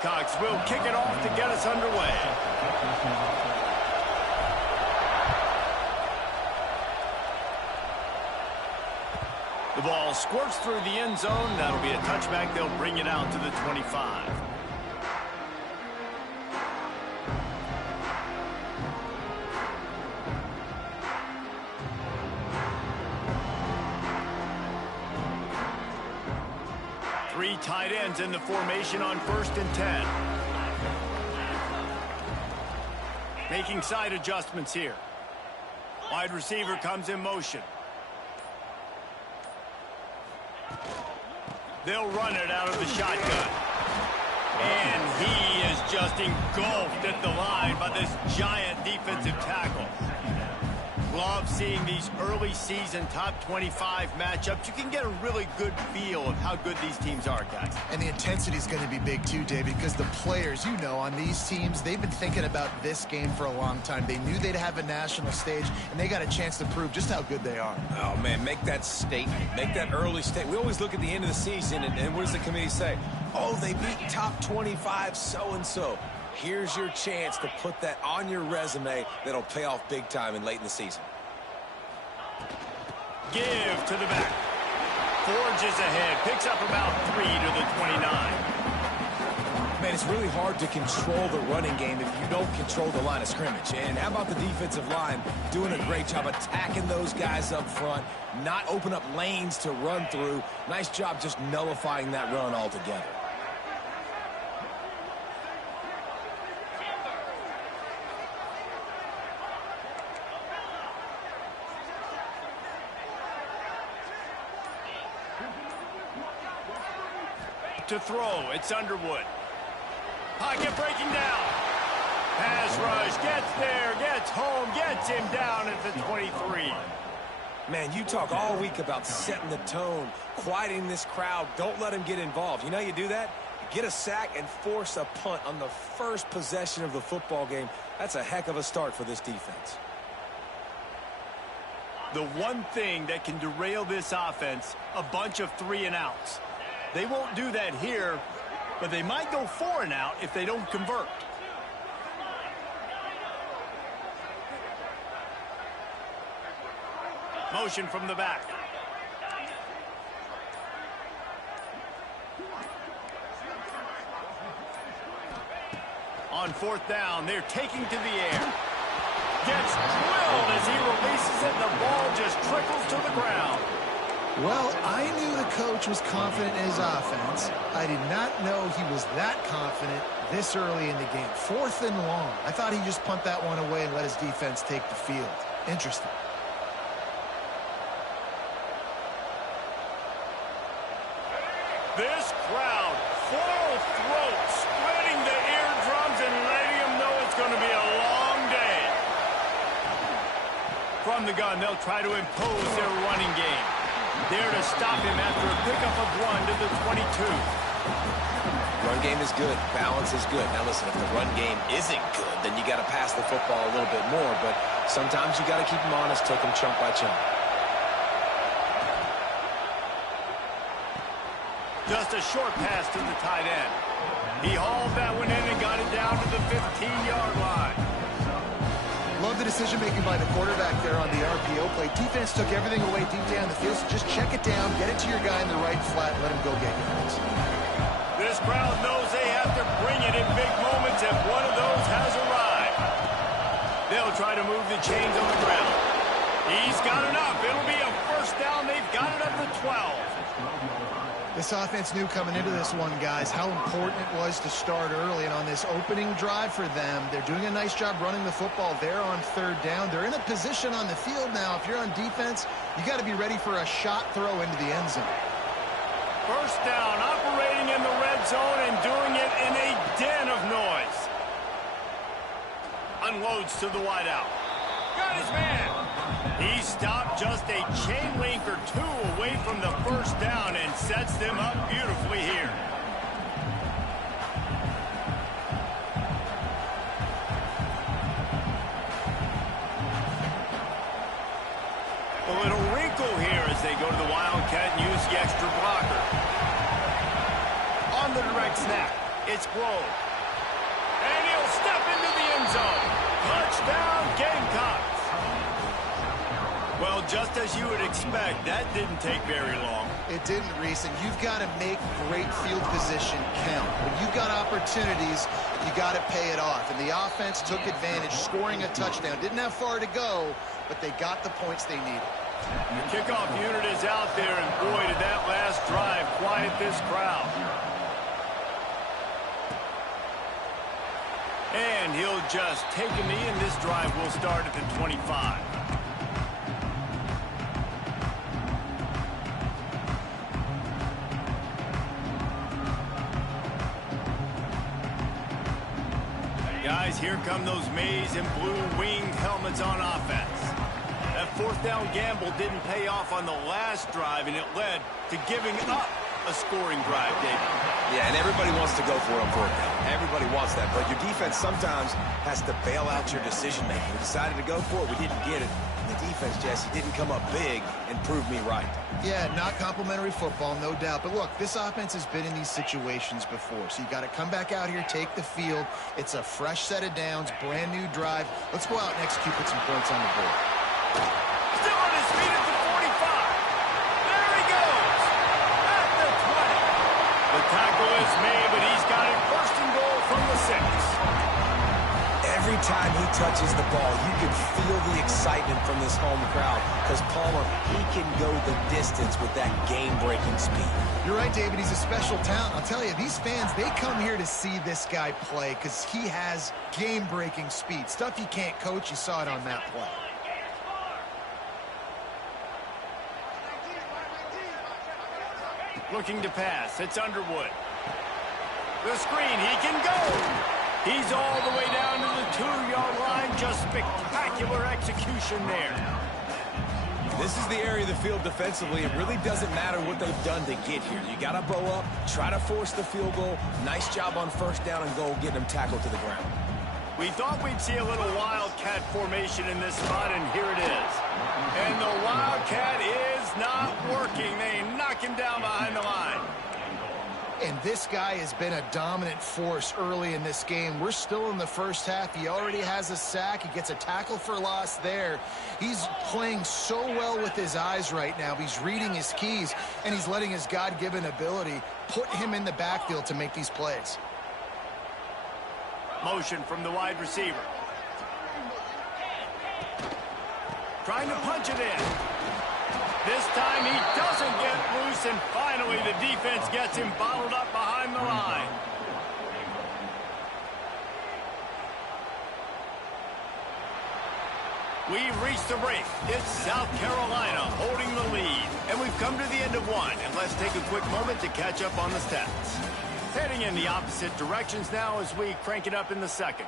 Cox will kick it off to get us underway. The ball squirts through the end zone. That'll be a touchback. They'll bring it out to the 25. Three tight ends in the formation on 1st and 10. Making side adjustments here. Wide receiver comes in motion. They'll run it out of the shotgun. And he is just engulfed at the line by this giant defensive tackle. Love seeing these early season top 25 matchups. You can get a really good feel of how good these teams are, guys. And the intensity is going to be big too, David, because the players, you know, on these teams, they've been thinking about this game for a long time. They knew they'd have a national stage, and they got a chance to prove just how good they are. Oh, man, make that statement. Make that early statement. We always look at the end of the season, and what does the committee say? Oh, they beat top 25 so-and-so. Here's your chance to put that on your resume that'll pay off big time and late in the season. Give to the back. Forges ahead. Picks up about 3 to the 29. Man, it's really hard to control the running game if you don't control the line of scrimmage. And how about the defensive line doing a great job attacking those guys up front, not open up lanes to run through. Nice job just nullifying that run altogether. To throw, it's Underwood. Pocket breaking down. Pass rush, gets there, gets home, gets him down at the 23. Man, you talk all week about setting the tone, quieting this crowd. Don't let them get involved. You know how you do that? Get a sack and force a punt on the first possession of the football game. That's a heck of a start for this defense. The one thing that can derail this offense, a bunch of 3 and outs. They won't do that here, but they might go 4 and out if they don't convert. Motion from the back. On 4th down, they're taking to the air. Gets drilled as he releases it, and the ball just trickles to the ground. Well, I knew the coach was confident in his offense. I did not know he was that confident this early in the game. 4th and long. I thought he'd just punt that one away and let his defense take the field. Interesting. This crowd, full throat, splitting the eardrums and letting them know it's going to be a long day. From the gun, they'll try to impose their running game. There to stop him after a pickup of 1 to the 22. Run game is good. Balance is good. Now listen, if the run game isn't good, then you got to pass the football a little bit more. But sometimes you got to keep them honest, take them chunk by chunk. Just a short pass to the tight end. He hauled that one in and got it down to the 15-yard line. Love the decision-making by the quarterback there on the RPO play. Defense took everything away deep down the field, so just check it down, get it to your guy in the right flat, and let him go get yards. This crowd knows they have to bring it in big moments, and one of those has arrived. They'll try to move the chains on the ground. He's got enough. It'll be a 1st down. They've got it up to 12. This offense knew coming into this one, guys, how important it was to start early. And on this opening drive for them, they're doing a nice job running the football there on 3rd down. They're in a position on the field now. If you're on defense, you got to be ready for a shot throw into the end zone. 1st down, operating in the red zone and doing it in a den of noise. Unloads to the wideout. Got his man. He stopped just a chain link or 2 away from the 1st down and sets them up beautifully here. A little wrinkle here as they go to the Wildcat and use the extra blocker. On the direct snap, It's Grove. And he'll step into the end zone. Touchdown, Gamecocks. Well, just as you would expect, that didn't take very long. It didn't, Reese, and you've got to make great field position count. When you've got opportunities, you got to pay it off. And the offense took advantage, scoring a touchdown. Didn't have far to go, but they got the points they needed. The kickoff unit is out there, and boy, did that last drive quiet this crowd. And he'll just take a knee, and this drive will start at the 25. Guys, here come those maize and blue winged helmets on offense. That fourth down gamble didn't pay off on the last drive, and it led to giving up a scoring drive, David. Yeah, and everybody wants to go for it on fourth down. Everybody wants that, but your defense sometimes has to bail out your decision-making. We decided to go for it. We didn't get it. The defense, Jesse, didn't come up big and prove me right. Yeah, not complimentary football, no doubt. But look, this offense has been in these situations before. So you got to come back out here, take the field. It's a fresh set of downs, brand new drive. Let's go out and execute with some points on the board. Still on his feet at the 45. There he goes. At the 20. The tackle is made, but he's got it first and goal from the 6. Every time he touches the ball, you can feel the excitement from this home crowd because Palmer, he can go the distance with that game-breaking speed. You're right, David. He's a special talent. I'll tell you, these fans, they come here to see this guy play because he has game-breaking speed. Stuff you can't coach. You saw it on that play. Looking to pass. It's Underwood. The screen. He can go. He's all the way down to the 2-yard line. Just spectacular execution there. This is the area of the field defensively. It really doesn't matter what they've done to get here. You got to bow up, try to force the field goal. Nice job on first down and goal, getting them tackled to the ground. We thought we'd see a little Wildcat formation in this spot, and here it is. And the Wildcat is not working. They knock him down behind the line. And this guy has been a dominant force early in this game. We're still in the first half. He already has a sack. He gets a tackle for loss there. He's playing so well with his eyes right now. He's reading his keys, and he's letting his God-given ability put him in the backfield to make these plays. Motion from the wide receiver. Trying to punch it in. This time he doesn't get loose, and finally the defense gets him bottled up behind the line. We've reached the break. It's South Carolina holding the lead. And we've come to the end of one. And let's take a quick moment to catch up on the stats. Heading in the opposite directions now as we crank it up in the second.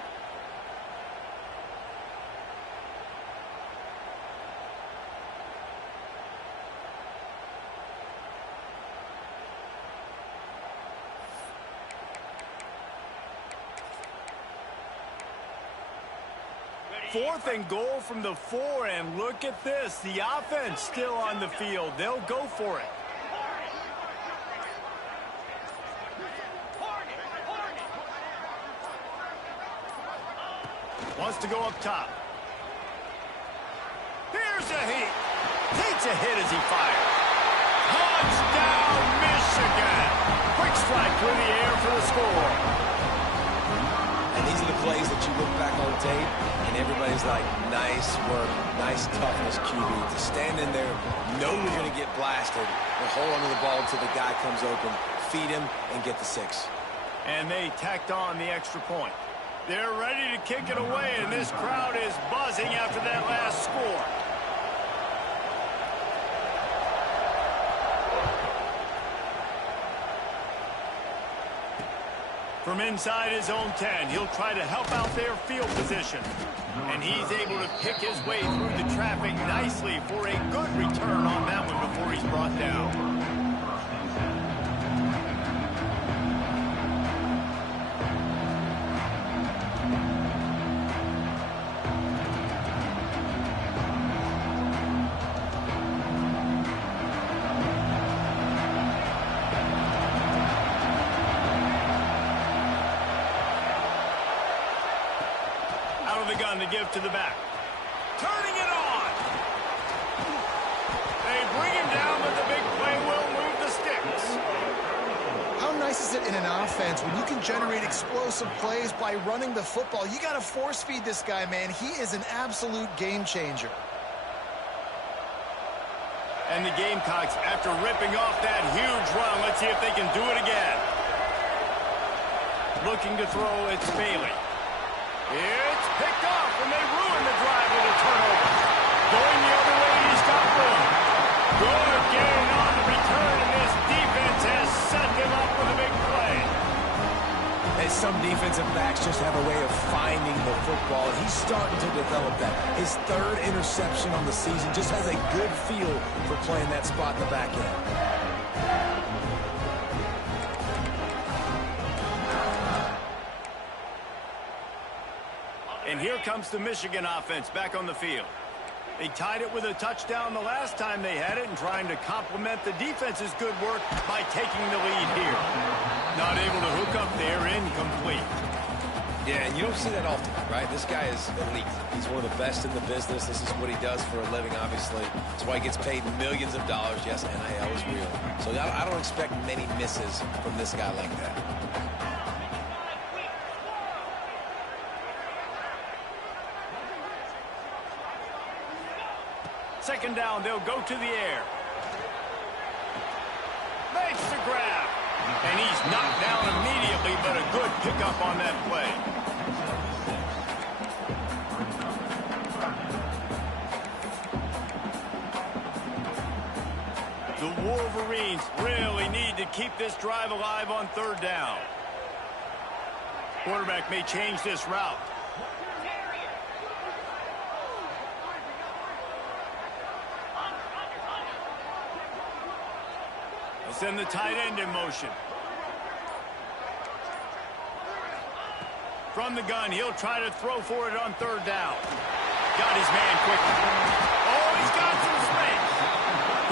Fourth and goal from the 4, and look at this. The offense still on the field. They'll go for it. Wants to go up top. Here's a heat. Takes a hit as he fires. Touchdown, Michigan. Quick strike through the air for the score. And these are the plays that you look back on tape, and everybody's like, nice work, nice toughness, QB. To stand in there, know you're going to get blasted, and hold onto the ball until the guy comes open, feed him, and get the 6. And they tacked on the extra point. They're ready to kick it away, and this crowd is buzzing after that last score. From inside his own 10, he'll try to help out their field position. And he's able to pick his way through the traffic nicely for a good return on that one before he's brought down. the gun to give to the back. Turning it on. They bring him down, but the big play will move the sticks. How nice is it in an offense when you can generate explosive plays by running the football? You got to force feed this guy, man. He is an absolute game changer. And the Gamecocks, after ripping off that huge run, let's see if they can do it again. Looking to throw, it's Bailey. It's picked off, and they ruin the drive with a turnover. Going the other way, he's got room. Good gain on the return, and this defense has set them up with a big play. And some defensive backs just have a way of finding the football. He's starting to develop that. His third interception on the season just has a good feel for playing that spot in the back end. And here comes the Michigan offense back on the field. They tied it with a touchdown the last time they had it and trying to complement the defense's good work by taking the lead here. Not able to hook up there, incomplete. Yeah, and you don't see that often, right? This guy is elite. He's one of the best in the business. This is what he does for a living, obviously. That's why he gets paid millions of dollars. Yes, NIL is real. So I don't expect many misses from this guy like that. Second down, they'll go to the air. Makes the grab. And he's knocked down immediately, but a good pickup on that play. The Wolverines really need to keep this drive alive on third down. Quarterback may change this route. Send the tight end in motion. From the gun, he'll try to throw for it on third down. Got his man quickly. Oh, he's got some space.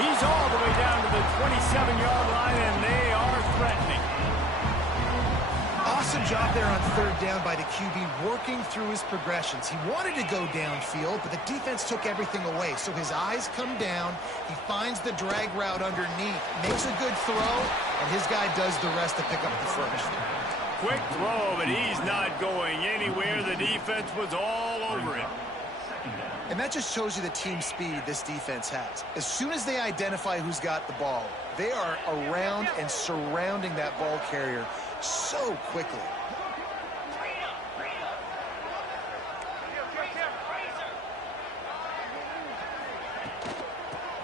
He's all the way down to the 27-yard line, and they are threatening. Awesome job there on third down by the QB, working through his progressions. He wanted to go downfield, but the defense took everything away. So his eyes come down. He finds the drag route underneath, makes a good throw, and his guy does the rest to pick up the first. Quick throw, but he's not going anywhere. The defense was all over him. And that just shows you the team speed this defense has. As soon as they identify who's got the ball, they are around and surrounding that ball carrier so quickly.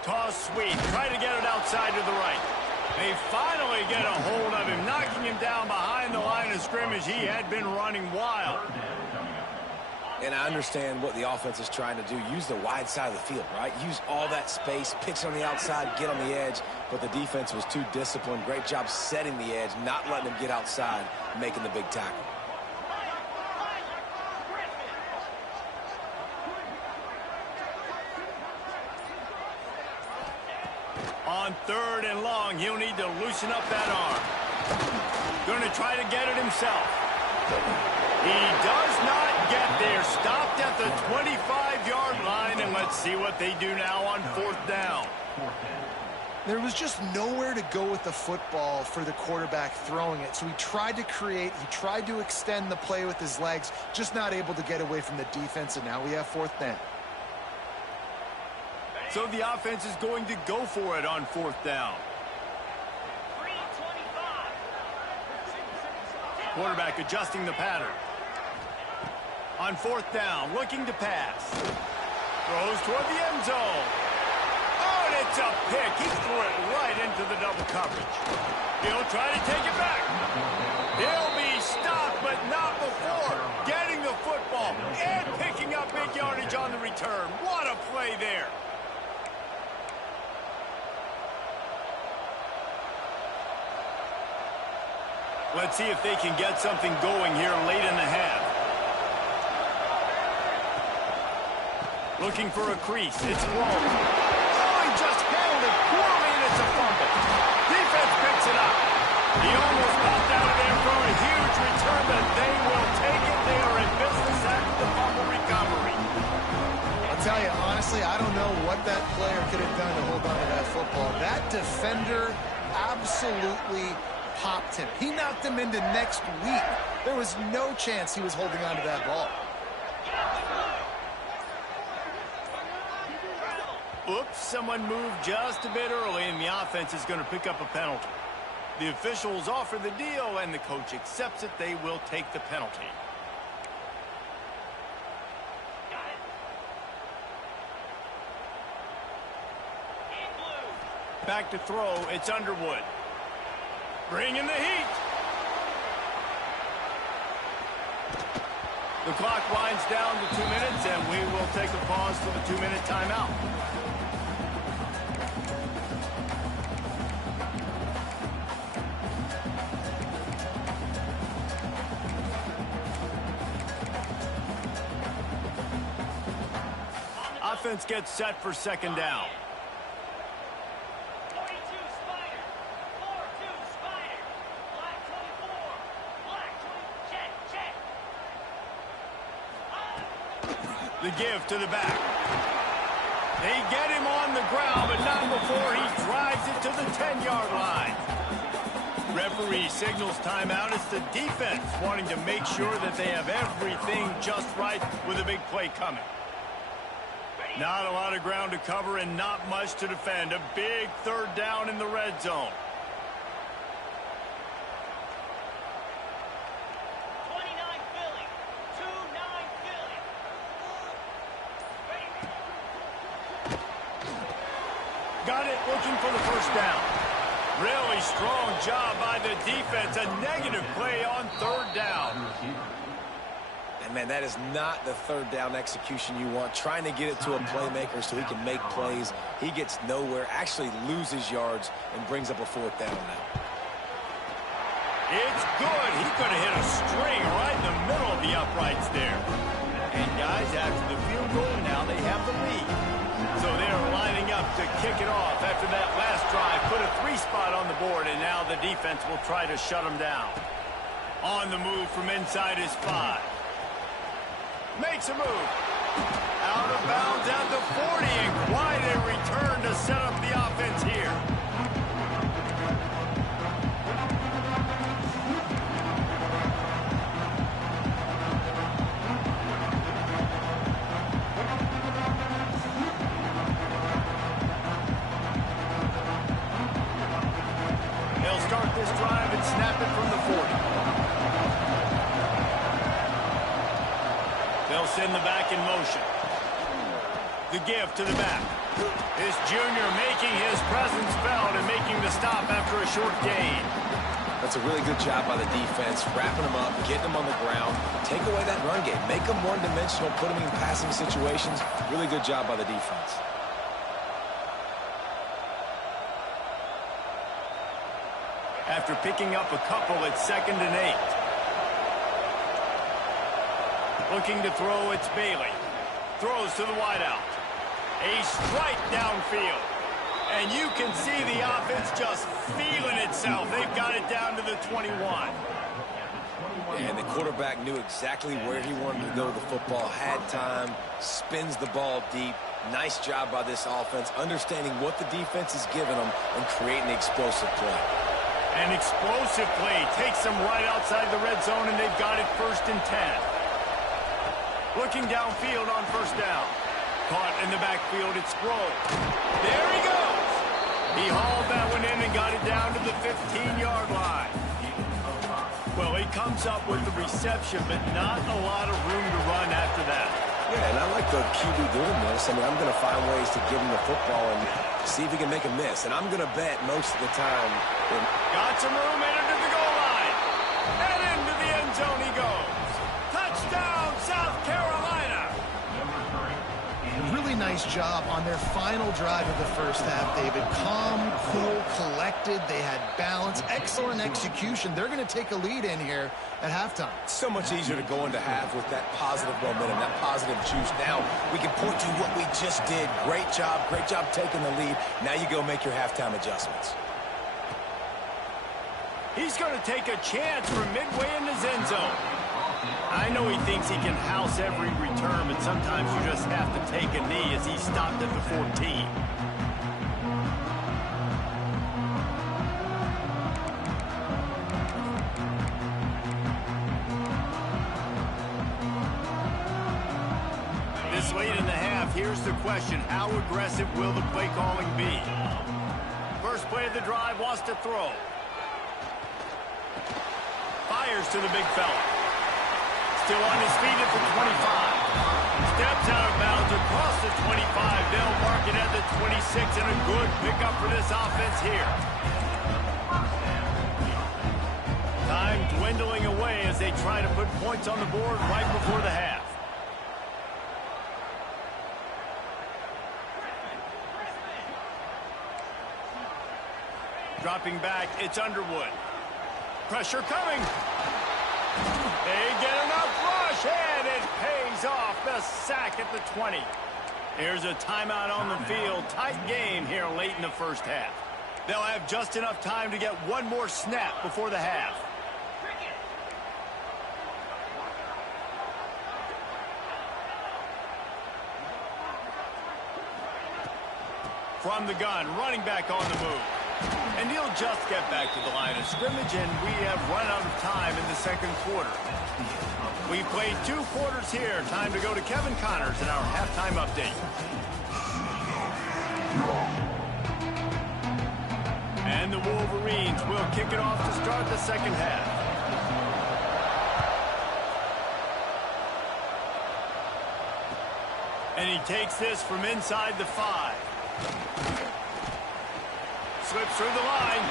Toss sweep. Try to get it outside to the right. They finally get a hold of him, knocking him down behind the line of scrimmage. He had been running wild. And I understand what the offense is trying to do. Use the wide side of the field, right? Use all that space, pitch on the outside, get on the edge. But the defense was too disciplined. Great job setting the edge, not letting him get outside, making the big tackle. On third and long, he'll need to loosen up that arm. Going to try to get it himself. He does not get there. Stopped at the 25-yard line, and let's see what they do now on fourth down. There was just nowhere to go with the football for the quarterback throwing it. So he tried to create, he tried to extend the play with his legs, just not able to get away from the defense, and now we have fourth down. So the offense is going to go for it on fourth down. Quarterback adjusting the pattern. On fourth down, looking to pass. Throws toward the end zone. Oh, and it's a pick. He threw it right into the double coverage. He'll try to take it back. He'll be stopped, but not before getting the football and picking up big yardage on the return. What a play there. Let's see if they can get something going here late in the half. Looking for a crease. It's Rowe. Oh, he just handled it poorly, and it's a fumble. Defense picks it up. He almost popped out of there for a huge return, but they will take it. They are in business after the fumble recovery. that player could have done to hold on to that football. That defender absolutely popped him. He knocked him into next week. There was no chance he was holding on to that ball. Oops, someone moved just a bit early, and the offense is going to pick up a penalty. The officials offer the deal, and the coach accepts it. They will take the penalty. Back to throw, it's Underwood. Bringing the heat. The clock winds down to 2 minutes, and we will take a pause for the 2-minute timeout. Offense gets set for second down. The give to the back. They get him on the ground, but not before he drives it to the 10-yard line. Referee signals timeout. It's the defense wanting to make sure that they have everything just right with a big play coming. Not a lot of ground to cover and not much to defend. A big third down in the red zone. Got it, looking for the first down. Really strong job by the defense. A negative play on third down. And, man, that is not the third down execution you want. Trying to get it to a playmaker so he can make plays. He gets nowhere, actually loses yards, and brings up a fourth down now. It's good. He could have hit a string right in the middle of the uprights there. And, guys, after the field goal, now they have the lead. So they're lining up to kick it off after that last drive. Put a 3-spot on the board, and now the defense will try to shut them down. On the move from inside his 5. Makes a move. Out of bounds at the 40, and quite a return to set up the offense here. They'll start this drive and snap it from the 40. They'll send the back in motion. The give to the back. This junior making his presence felt and making the stop after a short gain. That's a really good job by the defense, wrapping them up, getting them on the ground. Take away that run game. Make them one-dimensional, put them in passing situations. Really good job by the defense. After picking up a couple, it's 2nd and 8. Looking to throw, it's Bailey. Throws to the wideout. A strike downfield. And you can see the offense just feeling itself. They've got it down to the 21. And the quarterback knew exactly where he wanted to go with the football, had time, spins the ball deep. Nice job by this offense, understanding what the defense is giving them and creating the explosive play. An explosive play takes them right outside the red zone, and they've got it 1st and 10. Looking downfield on 1st down. Caught in the backfield, it's Sproles. There he goes. He hauled that one in and got it down to the 15-yard line. Well, he comes up with the reception, but not a lot of room to run after that. Yeah, and I like the QB doing this. I mean, I'm going to find ways to give him the football and see if he can make a miss. And I'm going to bet most of the time. Got some room, headed to the goal line. And into the end zone he goes. Touchdown, South Carolina. Really nice job on their final drive of the first half, David. Calm, cool, collected. They had balance. Excellent execution. They're going to take a lead in here at halftime. It's so much easier to go into half with that positive momentum, that positive juice. Now we can point to what we just did. Great job taking the lead. Now you go make your halftime adjustments. He's going to take a chance from midway in his end zone. I know he thinks he can house every return, but sometimes you just have to take a knee as he stopped at the 14. This late in the half, here's the question. How aggressive will the play calling be? First play of the drive, wants to throw. Fires to the big fella. Still on his feet at the 25. Steps out of bounds across the 25. They'll mark it at the 26, and a good pickup for this offense here. Time dwindling away as they try to put points on the board right before the half. Dropping back, it's Underwood. Pressure coming. They get enough rush, and it pays off. The sack at the 20. Here's a timeout on the field. Tight game here late in the first half. They'll have just enough time to get one more snap before the half. From the gun, running back on the move. And he'll just get back to the line of scrimmage, and we have run out of time in the second quarter. We've played 2 quarters here. Time to go to Kevin Connors in our halftime update. And the Wolverines will kick it off to start the second half. And he takes this from inside the 5. Slips through the line.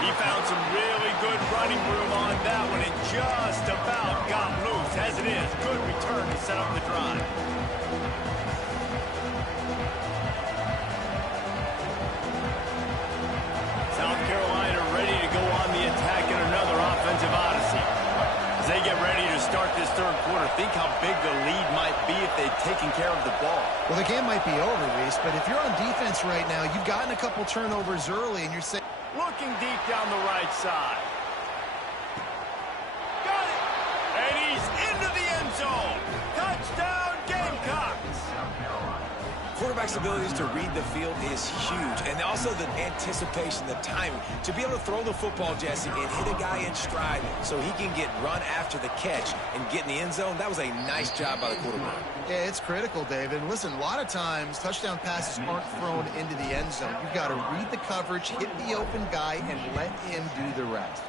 He found some really good running room on that one. It just about got loose. As it is, good return to set up the drive. South Carolina ready to go on the attack in another offensive odyssey. As they get ready to start this third quarter, think how big the lead might be if they'd taken care of the ball. Well, the game might be over, Reese, but if you're on defense right now, you've gotten a couple turnovers early, and you're saying... Looking deep down the right side. Got it! And he's into the end zone. Touchdown, Gamecocks! Quarterback's abilities to read the field is huge, and also the anticipation, the timing. To be able to throw the football, Jesse, and hit a guy in stride so he can get run after the catch and get in the end zone, that was a nice job by the quarterback. Yeah, it's critical, David. Listen, a lot of times, touchdown passes aren't thrown into the end zone. You've got to read the coverage, hit the open guy, and let him do the rest.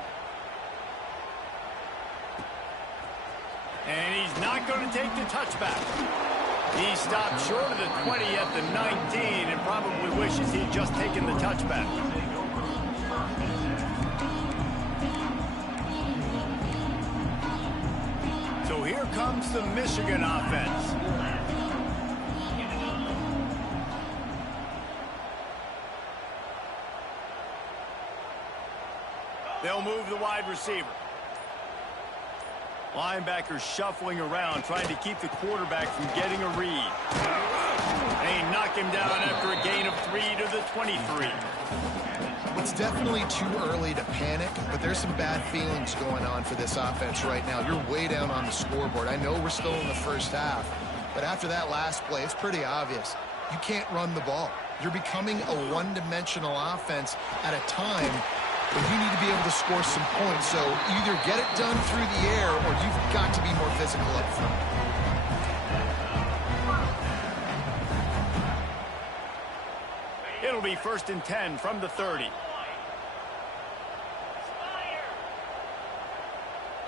And he's not going to take the touchback. He stopped short of the 20 at the 19 and probably wishes he'd just taken the touchback. So here comes the Michigan offense. They'll move the wide receiver. Linebackers shuffling around, trying to keep the quarterback from getting a read. They knock him down after a gain of 3 to the 23. It's definitely too early to panic, but there's some bad feelings going on for this offense right now. You're way down on the scoreboard. I know we're still in the first half, but after that last play, it's pretty obvious. You can't run the ball. You're becoming a one-dimensional offense at a time but you need to be able to score some points. So either get it done through the air or you've got to be more physical up front. It'll be 1st and 10 from the 30.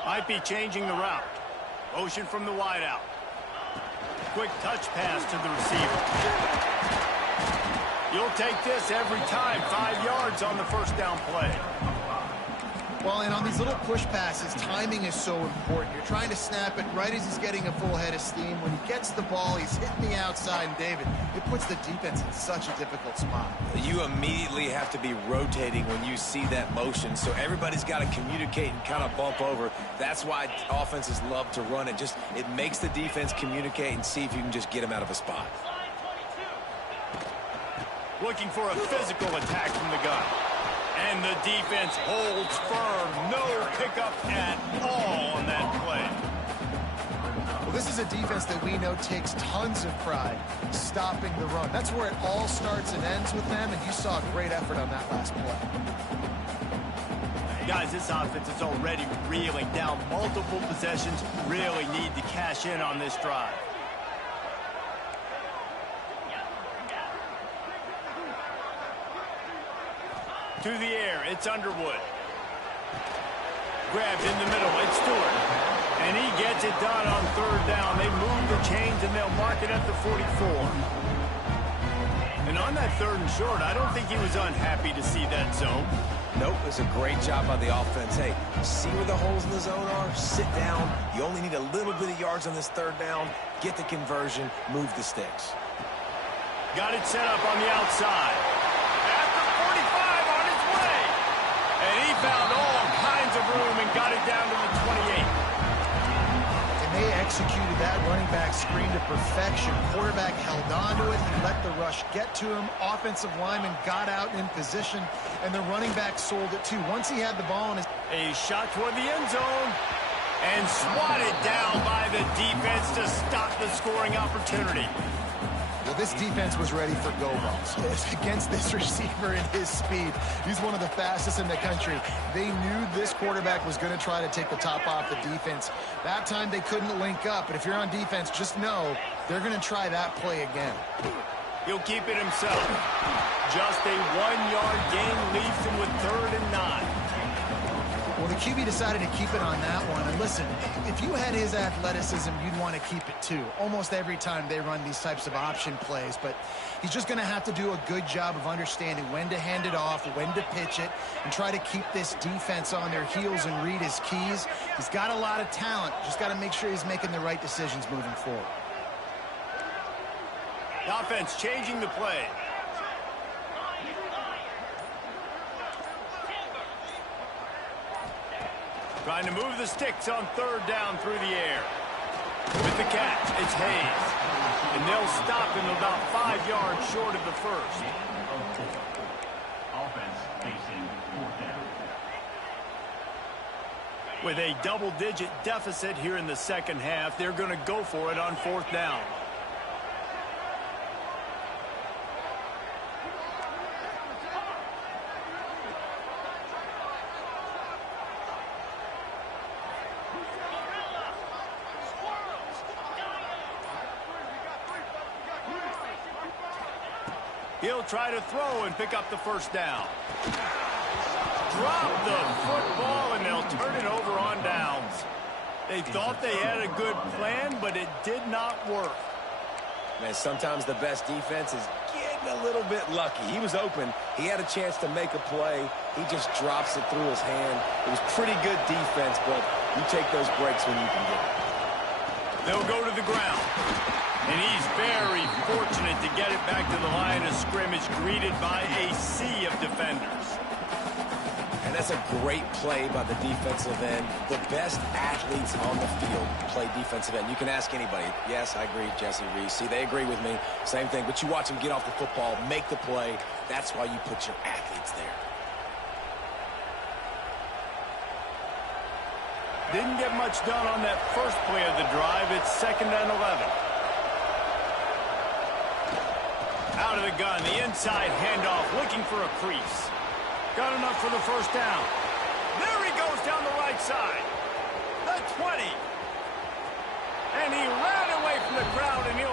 Might be changing the route. Motion from the wideout. Quick touch pass to the receiver. You'll take this every time. 5 yards on the first down play. Well, and on these little push passes, timing is so important. You're trying to snap it right as he's getting a full head of steam. When he gets the ball, he's hitting the outside. And, David, it puts the defense in such a difficult spot. You immediately have to be rotating when you see that motion. So everybody's got to communicate and kind of bump over. That's why offenses love to run it. It makes the defense communicate and see if you can just get them out of a spot. Looking for a physical attack from the gun. And the defense holds firm. No pickup at all on that play. this is a defense that we know takes tons of pride stopping the run. That's where it all starts and ends with them, and you saw a great effort on that last play. Guys, this offense is already reeling down multiple possessions. Really need to cash in on this drive. To the air, it's Underwood. Grabbed in the middle, it's Stewart. And he gets it done on third down. They move the chains, and they'll mark it at the 44. And on that 3rd and short, I don't think he was unhappy to see that zone. Nope, it was a great job by the offense. Hey, see where the holes in the zone are? Sit down. You only need a little bit of yards on this 3rd down. Get the conversion. Move the sticks. Got it set up on the outside. At the 45 on his way. And he found all kinds of room and got it down to the 28. They executed that running back screen to perfection. Quarterback held on to it. He let the rush get to him. Offensive lineman got out in position, and the running back sold it too. Once he had the ball in his... A shot toward the end zone, and swatted down by the defense to stop the scoring opportunity. Well, this defense was ready for go balls. Against this receiver and his speed, he's one of the fastest in the country. They knew this quarterback was going to try to take the top off the defense. That time they couldn't link up, but if you're on defense, just know they're going to try that play again. He'll keep it himself. Just a 1-yard gain leaves him with 3rd and 9. Well, the QB decided to keep it on that one. And listen, if you had his athleticism, you'd want to keep it too. Almost every time they run these types of option plays. But he's just going to have to do a good job of understanding when to hand it off, when to pitch it, and try to keep this defense on their heels and read his keys. He's got a lot of talent. Just got to make sure he's making the right decisions moving forward. The offense changing the play. Trying to move the sticks on 3rd down through the air. With the catch, it's Hayes. And they'll stop him about 5 yards short of the 1st. Offense facing 4th down. With a double-digit deficit here in the 2nd half, they're going to go for it on 4th down. He'll try to throw and pick up the 1st down. Drop the football, and they'll turn it over on downs. They thought they had a good plan, but it did not work. Man, sometimes the best defense is getting a little bit lucky. He was open. He had a chance to make a play. He just drops it through his hand. It was pretty good defense, but you take those breaks when you can get it. They'll go to the ground. And he's very fortunate to get it back to the line of scrimmage, greeted by a sea of defenders. And that's a great play by the defensive end. The best athletes on the field play defensive end. You can ask anybody. Yes, I agree, Jesse Reese. See, they agree with me. Same thing. But you watch them get off the football, make the play. That's why you put your athletes there. Didn't get much done on that first play of the drive. It's 2nd and 11. Out of the gun, the inside handoff, looking for a crease. Got enough for the 1st down. There he goes down the right side. The 20. And he ran away from the crowd, and he'll